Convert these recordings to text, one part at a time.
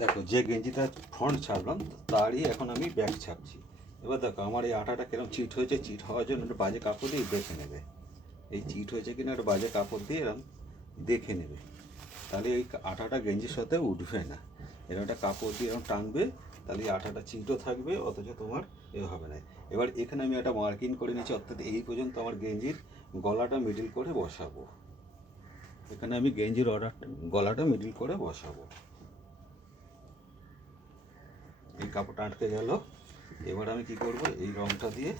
দেখো যে গেঞ্জিটা ফ্রন্ট ছাপলাম তারই এখন আমি ব্যাক ছাপছি। এবার দেখো আমার এই আটাটা কিরকম চিট হয়েছে, চিট হওয়ার জন্য একটা বাজে কাপড় দিয়ে দেখে নেবে, এই চিট হয়েছে কিনা একটা বাজে কাপড় দিয়ে এরকম দেখে নেবে, তাহলে এই আটাটা গেঞ্জির সাথে উঠবে না। এরকম একটা কাপড় দিয়ে এরকম টানবে, তাহলে এই আটাটা চিটও থাকবে, অথচ তোমার এ হবে না। এবার এখানে আমি একটা মার্কিং করে নিচ্ছি, অর্থাৎ এই পর্যন্ত আমার গেঞ্জির গলাটা মিডিল করে বসাবো। এখানে আমি গেঞ্জির গলাটা মিডিল করে বসাবো। এই কাপড়টা আটকে গেল। এবার আমি কি করব, এই রংটা দিয়ে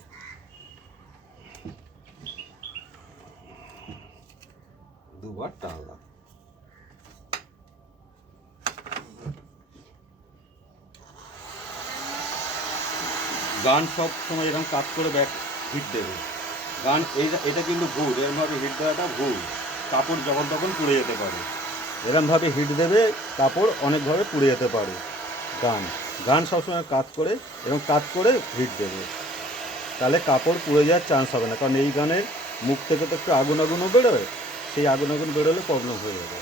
দুবার টানলাম। গান সব সময় এরকম কাজ করে ব্যাক হিট দেবে। গান এটা কিন্তু ভুল, এরমভাবে হিট দেওয়াটা ভুল, কাপড় যখন তখন পুড়ে যেতে পারে। এরমভাবে হিট দেবে, কাপড় অনেকভাবে পুড়ে যেতে পারে। গান গান সবসময় কাজ করে এরকম কাজ করে হিট দেবে, তাহলে কাপড় পুড়ে যাওয়ার চান্স হবে না। কারণ এই গানের মুখ থেকে তো একটু আগুন আগুনও বেরোয়, সেই আগুন আগুন বেরোলে প্রবলেম হয়ে যাবে।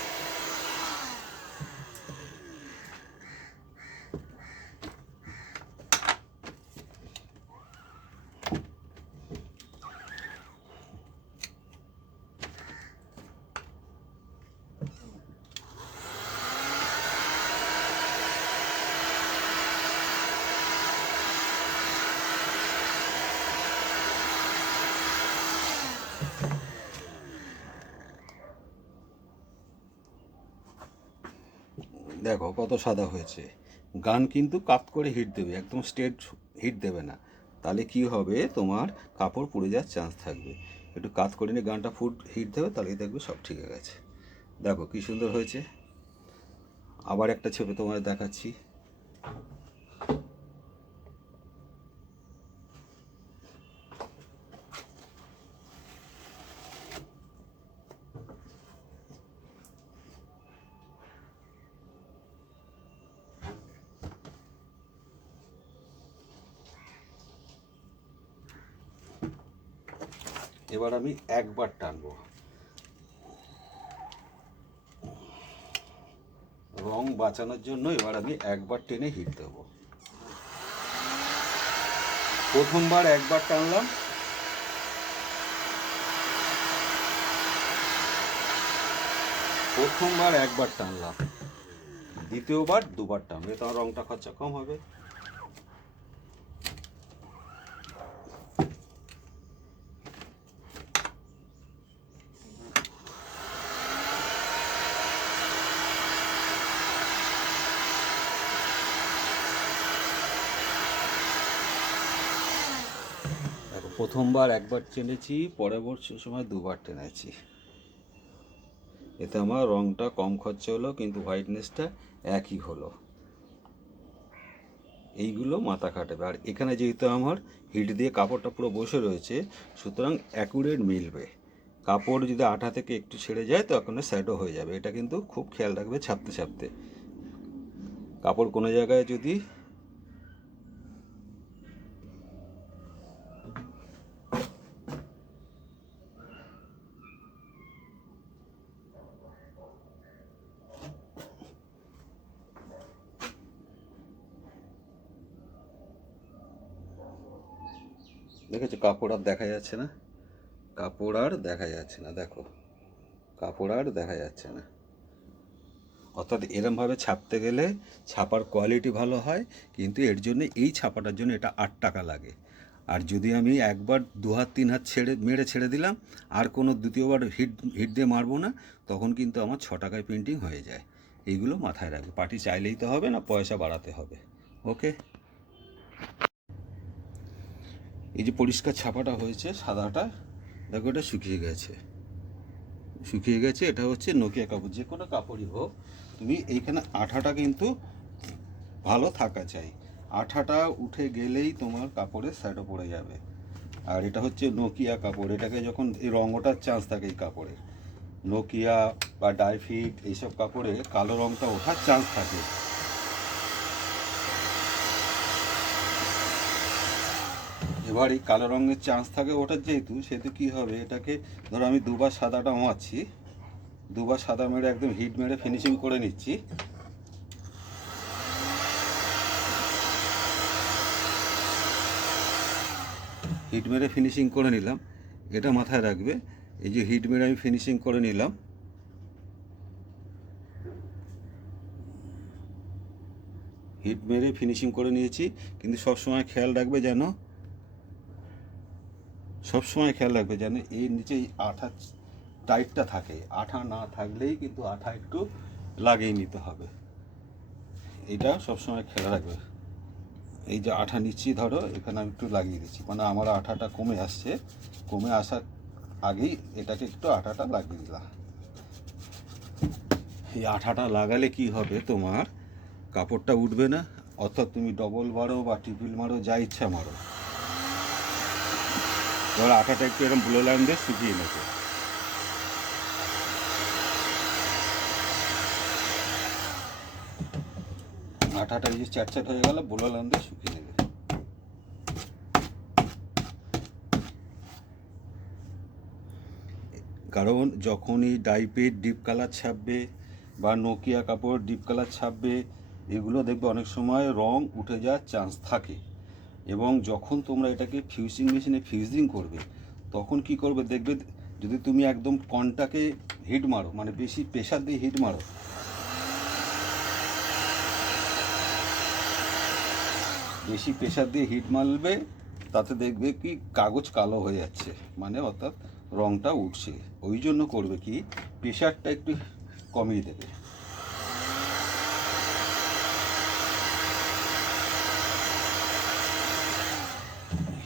দেখো কত সাদা হয়েছে। গান কিন্তু কাপ করে হিট দেবে, একদম স্ট্রেট হিট দেবে না, তাহলে কি হবে, তোমার কাপড় পুড়ে যাওয়ার চান্স থাকবে। একটু কাজ করে নিয়ে গানটা হিট দেবে, তাহলেই দেখবে সব ঠিক হয়ে গেছে। দেখো কি সুন্দর হয়েছে। আবার একটা ছবি তোমায় দেখাচ্ছি। এবার আমি একবার টানবো, রং বাঁচানোর জন্য এবার আমি একবার টেনে হিট দেবো। প্রথমবার একবার টানলাম, দ্বিতীয়বার দুবার টানবে, তোমার রংটা খরচা কম হবে। দেখো প্রথমবার একবার টেনেছি, পরবর্তী সময় দুবার টেনেছি, এতে আমার রংটা কম খরচা হলো, কিন্তু হোয়াইটনেসটা একই হলো। এইগুলো মাথা খাটাবে। আর এখানে যেহেতু আমার হিট দিয়ে কাপড়টা পুরো বসে রয়েছে, সুতরাং অ্যাকুরেট মিলবে। কাপড় যদি আঠা থেকে একটু ছেড়ে যায় তো ওখানে স্যাডো হয়ে যাবে, এটা কিন্তু খুব খেয়াল রাখবে ছাপতে ছাপতে। কাপড় কোনো জায়গায় যদি দেখেছো কাপড় আর দেখা যাচ্ছে না, দেখো কাপড় আর দেখা যাচ্ছে না। অর্থাৎ এরমভাবে ছাপতে গেলে ছাপার কোয়ালিটি ভালো হয়, কিন্তু এর জন্য এই ছাপাটার জন্য এটা 8 টাকা লাগে। আর যদি আমি একবার 2 হাত 3 হাত মেরে ছেড়ে দিলাম, আর কোনো দ্বিতীয়বার হিট দিয়ে মারবো না, তখন কিন্তু আমার 6 টাকায় প্রিন্টিং হয়ে যায়। এইগুলো মাথায় রাখবে, পার্টি চাইলেই তো হবে না, পয়সা বাড়াতে হবে। ওকে, এই যে পরিষ্কার ছাপাটা হয়েছে সাদাটা, দেখো এটা শুকিয়ে গেছে। এটা হচ্ছে নোকিয়া কাপড়, যে কোনো কাপড়ই হোক, তুমি এইখানে আঠাটা কিন্তু ভালো থাকা চাই। আঠাটা উঠে গেলেই তোমার কাপড়ে স্যাডো পড়ে যাবে। আর এটা হচ্ছে নোকিয়া কাপড়, এটাকে যখন এই রঙ ওঠার চান্স থাকে এই কাপড়ে, নোকিয়া বা ডাইফিট এইসব কাপড়ে কালো রঙটা ওঠার চান্স থাকে। এবার এই কালো রঙের চান্স থাকে ওটার, সেহেতু কী হবে, এটাকে ধরো আমি দুবার সাদাটা মারছি, দুবার সাদা মেরে একদম হিট মেরে ফিনিশিং করে নিচ্ছি, হিট মেরে ফিনিশিং করে নিলাম, এটা মাথায় রাখবে। এই যে হিট মেরে আমি ফিনিশিং করে নিলাম, হিট মেরে ফিনিশিং করে নিয়েছি, কিন্তু সবসময় খেয়াল রাখবে যেন এর নিচে আঠা টাইটটা থাকে। আঠা না থাকলেই কিন্তু আঠা একটু লাগিয়ে নিতে হবে, এটা সবসময় খেয়াল রাখবে। এই যে আঠা নিচ্ছি, ধরো এখানে আমি একটু লাগিয়ে দিচ্ছি, মানে আমার আঠাটা কমে আসছে, কমে আসার আগেই এটাকে একটু আঠাটা লাগিয়ে দিলাম। এই আঠাটা লাগালে কি হবে, তোমার কাপড়টা উঠবে না। অর্থাৎ তুমি ডবল মারো বা ট্রিপল মারো, যা ইচ্ছা মারো, এবার আঠাটা একটু এরকম ব্লো লাইন দিয়ে শুকিয়ে নেবে। আঠাটা এই যে চ্যাটচ্যাট হয়ে গেল, ব্লো লাইন দিয়ে শুকিয়ে নেবে। কারণ যখনই ডাইপের ডিপ কালার ছাপবে বা নোকিয়া কাপড় ডিপ কালার ছাপবে, এগুলো দেখবে অনেক সময় রং উঠে যাওয়ার চান্স থাকে। এবং যখন তোমরা এটাকে ফিউজিং মেশিনে ফিউজিং করবে, তখন কি করবে দেখবে, যদি তুমি একদম কনটাকে হিট মারো, মানে বেশি প্রেশার দিয়ে হিট মারো, বেশি প্রেশার দিয়ে হিট মারবে, তাতে দেখবে কি কাগজ কালো হয়ে যাচ্ছে, মানে অর্থাৎ রংটা উঠছে। ওই জন্য করবে কি, প্রেশারটা একটু কমিয়ে দেবে।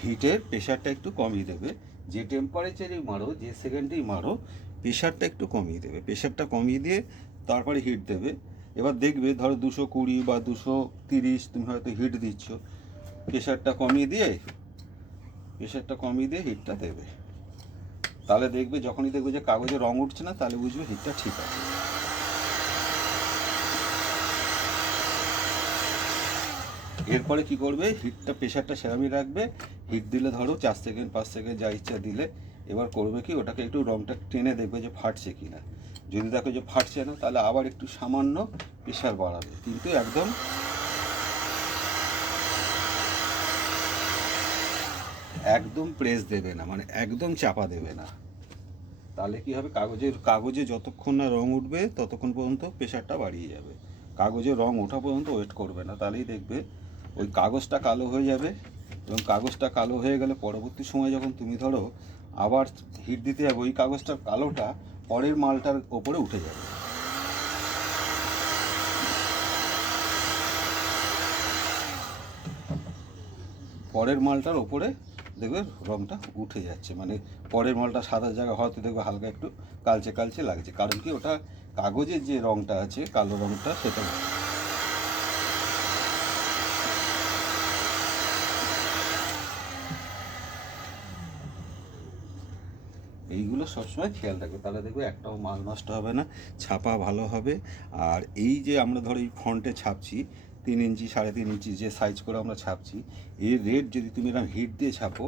হিটের প্রেশারটা একটু কমিয়ে দেবে। যে টেম্পারেচারেই মারো, যে সেকেন্ডেই মারো, প্রেশারটা একটু কমিয়ে দেবে। প্রেশারটা কমিয়ে দিয়ে তারপরে হিট দেবে। এবার দেখবে ধরো 220 বা 230 তুমি হয়তো হিট দিচ্ছ, প্রেশারটা কমিয়ে দিয়ে হিটটা দেবে। তাহলে দেখবে, যখনই দেখবে যে কাগজে রং উঠছে না, তাহলে বুঝবে হিটটা ঠিক আছে। এরপরে কি করবে, হিটটা প্রেশারটা সেরামই রাখবে। হিট দিলে ধরো 4 সেকেন্ড 5 সেকেন্ড যা ইচ্ছা দিলে। এবার করবে কি, ওটাকে একটু রংটা টেনে দেখবে যে ফাটছে কি না। যদি দেখো যে ফাটছে না, তাহলে আবার একটু সামান্য প্রেশার বাড়াবে, কিন্তু একদম প্রেস দেবে না, মানে একদম চাপা দেবে না। তাহলে কি হবে, কাগজে যতক্ষণ না রং উঠবে ততক্ষণ পর্যন্ত প্রেশারটা বাড়িয়ে যাবে। কাগজে রং ওঠা পর্যন্ত ওয়েট করবে না, তাহলেই দেখবে ওই কাগজটা কালো হয়ে যাবে। এবং কাগজটা কালো হয়ে গেলে পরবর্তী সময় যখন তুমি ধরো আবার হিট দিতে যাবে, ওই কাগজটার কালোটা পরের মালটার ওপরে উঠে যাবে। পরের মালটার ওপরে দেখবে রংটা উঠে যাচ্ছে, মানে পরের মালটা সাদার জায়গায় হয়তো দেখবে হালকা একটু কালচে কালচে লাগছে, কারণ কি ওটা কাগজের যে রংটা আছে, কালো রংটা, সেটা। এইগুলো সবসময় খেয়াল রাখবে, তাহলে দেখবে একটাও মাল নষ্ট হবে না, ছাপা ভালো হবে। আর এই যে আমরা ধরো এই ফন্টে ছাপছি, 3 ইঞ্চি 3.5 ইঞ্চি যে সাইজ করে আমরা ছাপছি, এর রেট যদি তুমি এরকম হিট দিয়ে ছাপো,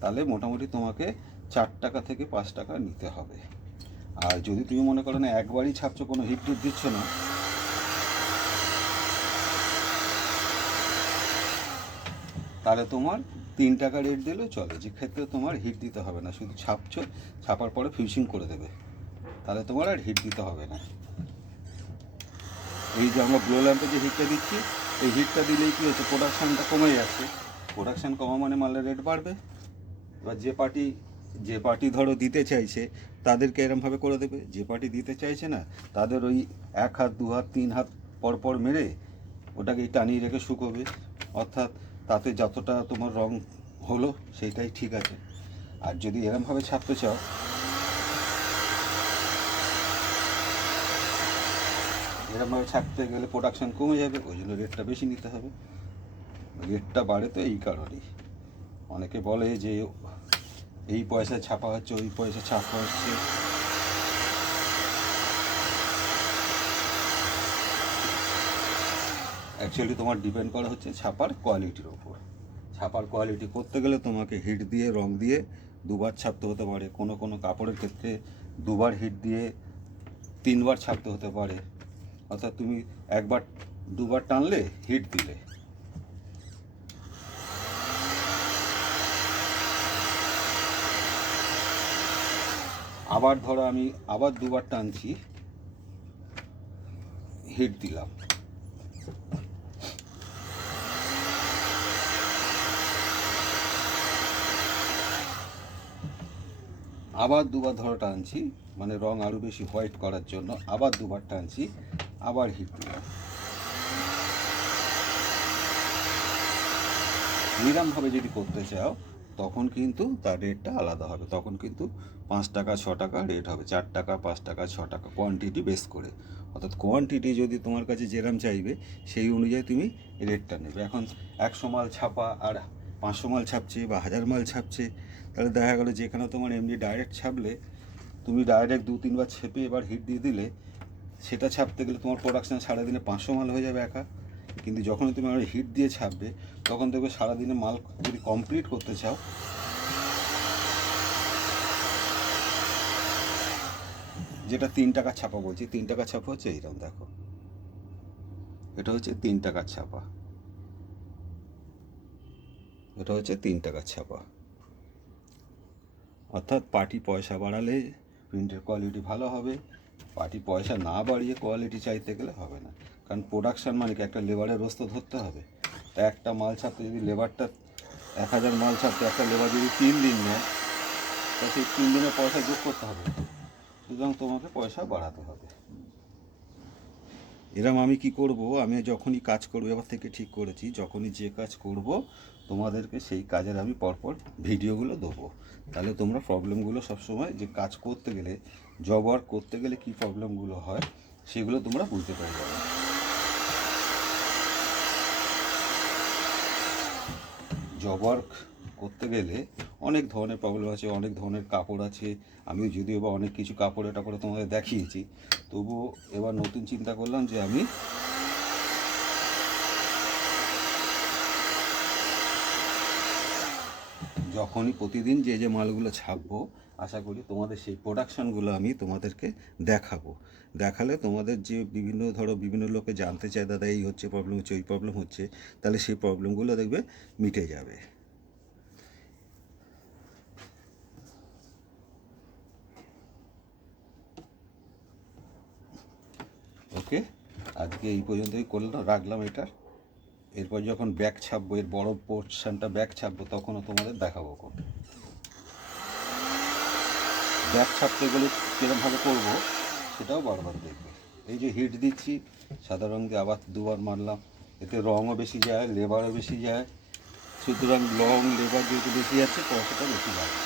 তাহলে মোটামুটি তোমাকে 4 টাকা থেকে 5 টাকা নিতে হবে। আর যদি তুমি মনে করো না একবারই ছাপছো, কোনো হিট টিট দিচ্ছ না, তাহলে তোমার 3 টাকা রেট দিলেও চলে, যে ক্ষেত্রে তোমার হিট দিতে হবে না, শুধু ছাপছো, ছাপার পরে ফিনিশিং করে দেবে, তাহলে তোমার আর হিট দিতে হবে না। এই যে আমরা ব্লো ল্যাম্পে যে হিটটা দিচ্ছি, এই হিটটা দিলেই কী হচ্ছে, প্রোডাকশানটা কমে যাচ্ছে। প্রোডাকশান কমা মানে মালের রেট বাড়বে। এবার যে পার্টি ধরো দিতে চাইছে, তাদেরকে এরমভাবে করে দেবে। যে পার্টি দিতে চাইছে না, তাদের ওই 1 হাত 2 হাত 3 হাত পর মেরে ওটাকে টানিয়ে রেখে শুকোবে। অর্থাৎ তাতে যতটা তোমার রং হলো সেইটাই ঠিক আছে। আর যদি এরমভাবে ছাপতে চাও, এরমভাবে ছাপতে গেলে প্রোডাকশান কমে যাবে, ওই জন্য রেটটা বেশি নিতে হবে। রেটটা বাড়ে তো এই কারণেই। অনেকে বলে যে এই পয়সা ছাপা হচ্ছে, ওই পয়সা ছাপা হচ্ছে। অ্যাকচুয়ালি তোমার ডিপেন্ড করা হচ্ছে ছাপার কোয়ালিটির ওপর। ছাপার কোয়ালিটি করতে গেলে তোমাকে হিট দিয়ে রং দিয়ে 2বার ছাপতে হতে পারে, কোনো কাপড়ের ক্ষেত্রে 2বার হিট দিয়ে 3বার ছাপতে হতে পারে। অর্থাৎ তুমি 1বার 2বার টানলে হিট দিলে, আবার ধরো আমি আবার দুবার টানছি, হিট দিলাম, আবার দুবার ধরো টানছি, মানে রং আরও বেশি হোয়াইট করার জন্য আবার দুবার টানছি, আবার হিট দিলাম। এরমভাবে যদি করতে চাও তখন কিন্তু তার রেটটা আলাদা হবে, তখন কিন্তু 5 টাকা 6 টাকা রেট হবে, 4 টাকা 5 টাকা 6 টাকা কোয়ান্টিটি বেস করে। অর্থাৎ কোয়ান্টিটি যদি তোমার কাছে যেরম চাইবে সেই অনুযায়ী তুমি রেটটা নেবে। এখন 100 মাল ছাপা আর 500 মাল ছাপছে বা 1000 মাল ছাপছে, তাহলে দেখা গেলো যেখানে তোমার এমনি ডাইরেক্ট ছাপলে তুমি ডাইরেক্ট 2-3 বার ছেপে এবার হিট দিয়ে দিলে সেটা ছাপতে গেলে তোমার প্রোডাকশান সারাদিনে 500 মাল হয়ে যাবে একা। কিন্তু যখন তুমি হিট দিয়ে ছাপবে তখন দেখবে সারাদিনে মাল যদি কমপ্লিট করতে চাও, যেটা 3 টাকা ছাপা বলছি, 3 টাকা ছাপা হচ্ছে এইরকম, দেখো এটা হচ্ছে 3 টাকার ছাপা, এটা হচ্ছে 3 টাকার ছাপা। অর্থাৎ পার্টি পয়সা বাড়ালে প্রিন্টের কোয়ালিটি ভালো হবে, পার্টি পয়সা না বাড়িয়ে কোয়ালিটি চাইতে গেলে হবে না। কারণ প্রোডাকশান মানে কি, একটা লেবারের রোজ তো ধরতে হবে। তা একটা মাল ছাপতে যদি লেবারটা 1000 মাল ছাপতে একটা লেবার যদি 3 দিন নেয়, তা সেই 3 দিনের পয়সা যোগ করতে হবে, সুতরাং তোমাকে পয়সা বাড়াতে হবে। এরম আমি কি করব, আমি যখনই কাজ করবো, এবার থেকে ঠিক করেছি যখনই যে কাজ করব তোমাদেরকে সেই কাজের আমি পরপর ভিডিওগুলো দেবো, তাহলে তোমরা প্রবলেমগুলো সবসময় যে কাজ করতে গেলে, জব ওয়ার্ক করতে গেলে কী প্রবলেমগুলো হয় সেগুলো তোমরা বুঝতে পেরে যাবে। জব ওয়ার্ক করতে গেলে অনেক ধরনের প্রবলেম আছে, অনেক ধরনের কাপড় আছে। আমি যদিও বা অনেক কিছু কাপড়ে টাপড়ে তোমাদের দেখিয়েছি, তবুও এবার নতুন চিন্তা করলাম যে আমি যখনই প্রতিদিন যে যে মালগুলো ছাপবো, আশা করি তোমাদের সেই প্রোডাকশানগুলো আমি তোমাদেরকে দেখাবো। দেখালে তোমাদের যে বিভিন্ন ধরো বিভিন্ন লোকে জানতে চায় দাদা এই হচ্ছে প্রবলেম হচ্ছে, ওই প্রবলেম হচ্ছে, তাহলে সেই প্রবলেমগুলো দেখবে মিটে যাবে। ওকে, আজকে এই পর্যন্তই করলাম, রাখলাম এটা। এরপর যখন ব্যাক ছাপবো, এর বড় পোর্শনটা ব্যাক ছাপবো, তখনও তোমাদের দেখাবো কোন ব্যাক ছাপতে গেলে কীরকমভাবে করবো সেটাও বারবার দেখবে। এই যে হিট দিচ্ছি সাদা রঙ দিয়ে আবার দুবার মারলাম, এতে রঙও বেশি যায়, লেবারও বেশি যায়, সুতরাং লেবার যেহেতু বেশি যাচ্ছে পয়সাটা বেশি যাবে।